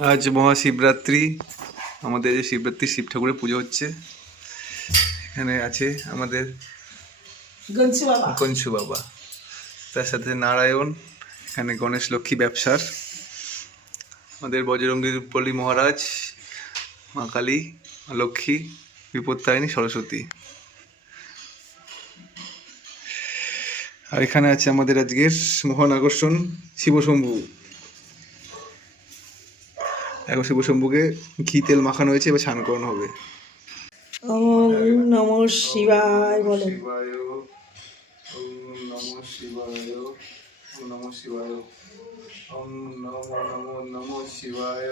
আজ মহাশিবরাত্রি। আমাদের যে শিবরাত্রি শিব ঠাকুরের পুজো হচ্ছে। এখানে আছে আমাদের কঞ্চু বাবা, তার সাথে নারায়ণ, এখানে গণেশ লক্ষ্মী ব্যবসার, আমাদের বজরঙ্গী রূপলি মহারাজ, মা কালী, মা লক্ষ্মী, বিপত্তারিণী, সরস্বতী। আর এখানে আছে আমাদের আজকের মহান আকর্ষণ শিবশম্ভু। এখন শিবশম্ভুকে ঘি তেল মাখানো হয়েছে, এবার স্নান করানো হবে। ওম নমঃ শিবায় বলো। শিবায় ওম নমঃ শিবায় ওম নমঃ শিবায় ওম নমঃ শিবায়।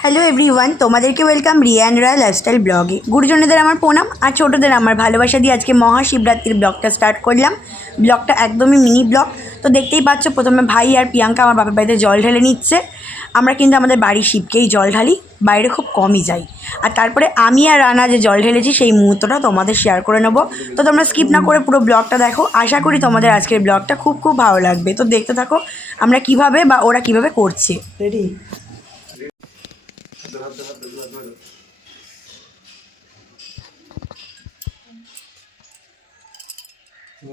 হ্যালো এভরিওয়ান, তোমাদেরকে ওয়েলকাম রিয়ান রয় লাইফস্টাইল ব্লগে। গুরুজনদের আমার প্রণাম আর ছোটোদের আমার ভালোবাসা দিয়ে আজকে মহাশিবরাত্রির ব্লগটা স্টার্ট করলাম। ব্লগটা একদমই মিনি ব্লগ। তো দেখতেই পাচ্ছ, প্রথমে ভাই আর প্রিয়াঙ্কা আমার বাপের বাড়িতে জল ঢেলে নিচ্ছে। আমরা কিন্তু আমাদের বাড়ির শিবকেই জল ঢালি, বাইরে খুব কমই যাই। আর তারপরে আমি আর রানা যে জল ঢেলেছি সেই মুহূর্তটা তোমাদের শেয়ার করে নেবো। তো তোমরা স্কিপ না করে পুরো ব্লগটা দেখো। আশা করি তোমাদের আজকের ব্লগটা খুব খুব ভালো লাগবে। তো দেখতে থাকো আমরা কিভাবে বা ওরা কিভাবে করছে। রেডি?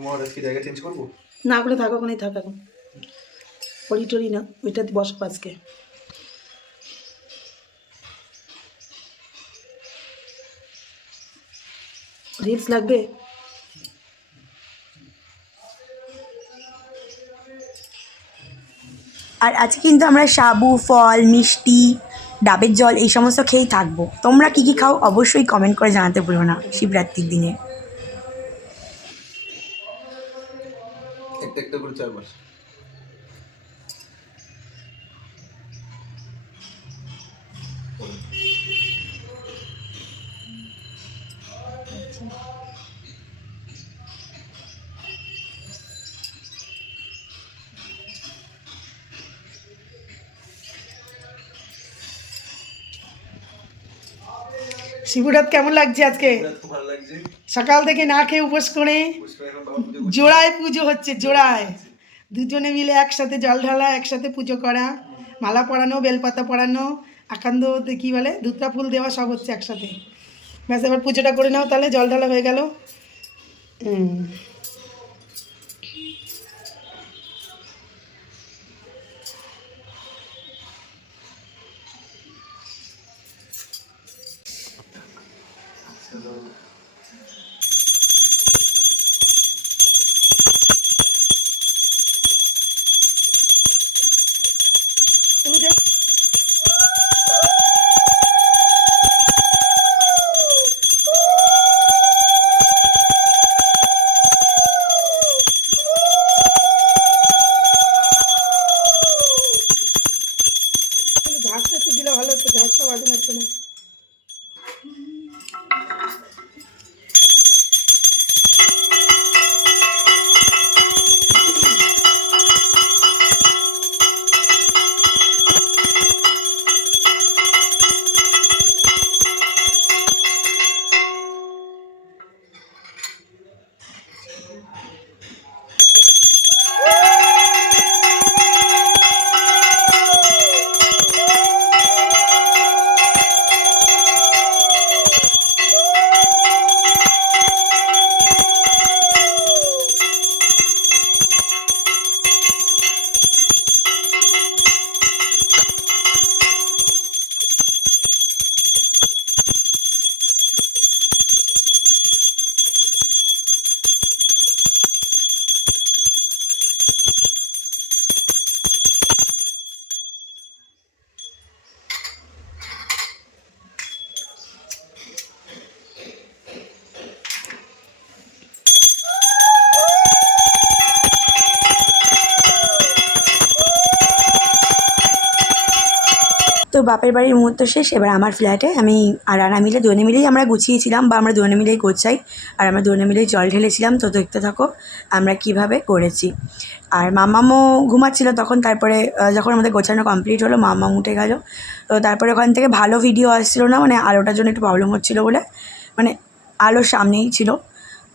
মহারাজ কি জায়গা চেঞ্জ করবো? না করে থাকো, ওখানেই থাক। এখন পড়ি টড়ি না, ওইটাতে বসো আজকে। রিলস লাগবে। আর আজকে কিন্তু আমরা সাবু, ফল, মিষ্টি, ডাবের জল এই সমস্ত খেয়েই থাকবো। তোমরা কী কী খাও অবশ্যই কমেন্ট করে জানাতে ভুলো না শিবরাত্রির দিনে। একটা একটা করে 4 বার। শিবরাত কেমন লাগছে আজকে? খুব ভালো লাগছে। সকাল থেকে না খেয়ে উপোস করে এখন বাবা পুজো জোড়ায় পুজো হচ্ছে, জোড়ায় দুজনে মিলে একসাথে জল ঢালা, একসাথে পুজো করা, মালা পরানো, বেলপাতা পরানো, আকান্দ কী বলে, দুত্রা ফুল দেওয়া, সব হচ্ছে একসাথে। ব্যাস, এবার পুজোটা করে নাও তাহলে। জল ঢালা হয়ে গেল। ঝাঁসটা একটু দিলে ভালো হতো, ঝাঁসটা বাজে লাগছে না। তো বাপের বাড়ির মুহূর্ত শেষ। এবার আমার ফ্ল্যাটে আমি আর রানা মিলে দুজনে মিলেই আমরা গুছিয়েছিলাম, বা আমরা দুজনে মিলেই গোছাই। আর আমরা দুজনে মিলেই জল ঢেলেছিলাম। তো দেখতে থাকো আমরা কিভাবে করেছি। আর মামামও ঘুমাচ্ছিল তখন। তারপরে যখন আমাদের গোছানো কমপ্লিট হলো, মামাম উঠে গেল। তো তারপরে ওখান থেকে ভালো ভিডিও আসছিলো না, মানে আলোটার জন্য একটু প্রবলেম হচ্ছিলো বলে, মানে আলোর সামনেই ছিল।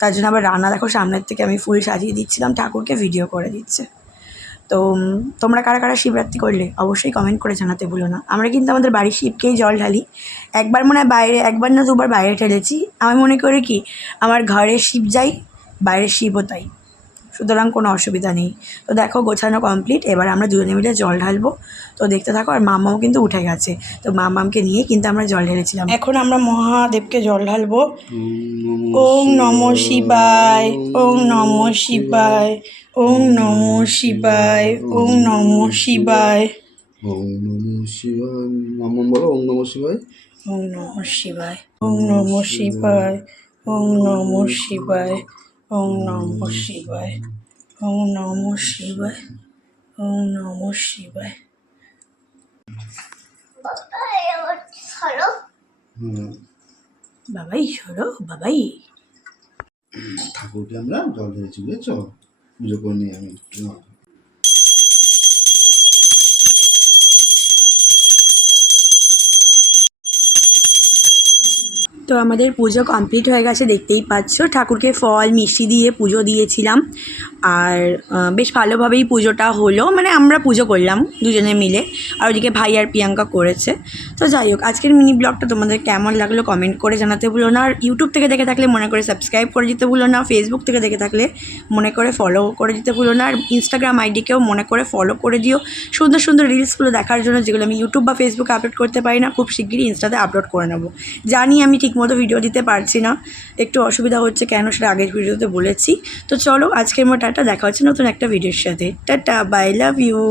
তার জন্য আবার রান্না দেখো সামনের থেকে আমি ফুল সাজিয়ে দিচ্ছিলাম, ঠাকুরকে ভিডিও করে দিচ্ছে। তো তো তোমরা কারা কারা শিবরাত্রি করলে অবশ্যই কমেন্ট করে জানাতে ভুলো না। আমরা কিন্তু আমাদের বাড়ির শিবকেই জল ঢালি, একবার মনে হয় বাইরে, একবার না দুবার বাইরে ঢেলেছি। আমি মনে করি কি আমার ঘরের শিব যাই, বাইরের শিবও তাই, সুতরাং কোনো অসুবিধা নেই। তো দেখো গোছানো কমপ্লিট, এবার আমরা দুজনে মিলে জল ঢালবো। তো দেখতে থাকো। আর মামাও কিন্তু উঠে গেছে, তো মামামকে নিয়ে কিন্তু আমরা জল ঢেলেছিলাম। এখন আমরা মহাদেবকে জল ঢালবো। ওং নমঃ শিবায়, ওং নমঃ শিবায়, ওং নমঃ শিবায়, ওং নমঃ শিবায়, ওম নমঃ শিবায়। মাম্মাম বলো ওম নমঃ শিবায়। ওং নমঃ শিবায়, ওং নমঃ শিবায়, ওং নমঃ শিবায়, ওং নমঃ শিবায়, ওং নমঃ শিবায়, ওং নমঃ শিবায়। বাবাই সরো বাবাই। ঠাকুরকে আমরা জল ঢেলেছি, বুঝেছো? পুজো করে নিই আমি একটু। তো আমাদের পুজো কমপ্লিট হয়ে গেছে, দেখতেই পাচ্ছ। ঠাকুরকে ফল মিষ্টি দিয়ে পুজো দিয়েছিলাম, আর বেশ ভালোভাবেই পুজোটা হলো, মানে আমরা পুজো করলাম দুজনে মিলে, আর ওদিকে ভাই আর প্রিয়াঙ্কা করেছে। তো যাই হোক, আজকের মিনি ব্লগটা তোমাদের কেমন লাগলো কমেন্ট করে জানাতে ভুলো না। আর ইউটিউব থেকে দেখে থাকলে মনে করে সাবস্ক্রাইব করে দিতে ভুলো না, ফেসবুক থেকে দেখে থাকলে মনে করে ফলো করে দিতে ভুলো না, আর ইনস্টাগ্রাম আইডিকেও মনে করে ফলো করে দিও সুন্দর সুন্দর রিলসগুলো দেখার জন্য, যেগুলো আমি ইউটিউব বা ফেসবুকে আপলোড করতে পারি না। খুব শিগগিরই ইনস্টাতে আপলোড করে নেবো। জানি আমি ঠিকমতো ভিডিও দিতে পারছি না, একটু অসুবিধা হচ্ছে, কেন সেটা আগের ভিডিওতে বলেছি। তো চলো আজকের মতো টাটা, দেখা হচ্ছে নতুন একটা ভিডিওর সাথে। টাটা, বাই, লাভ ইউ।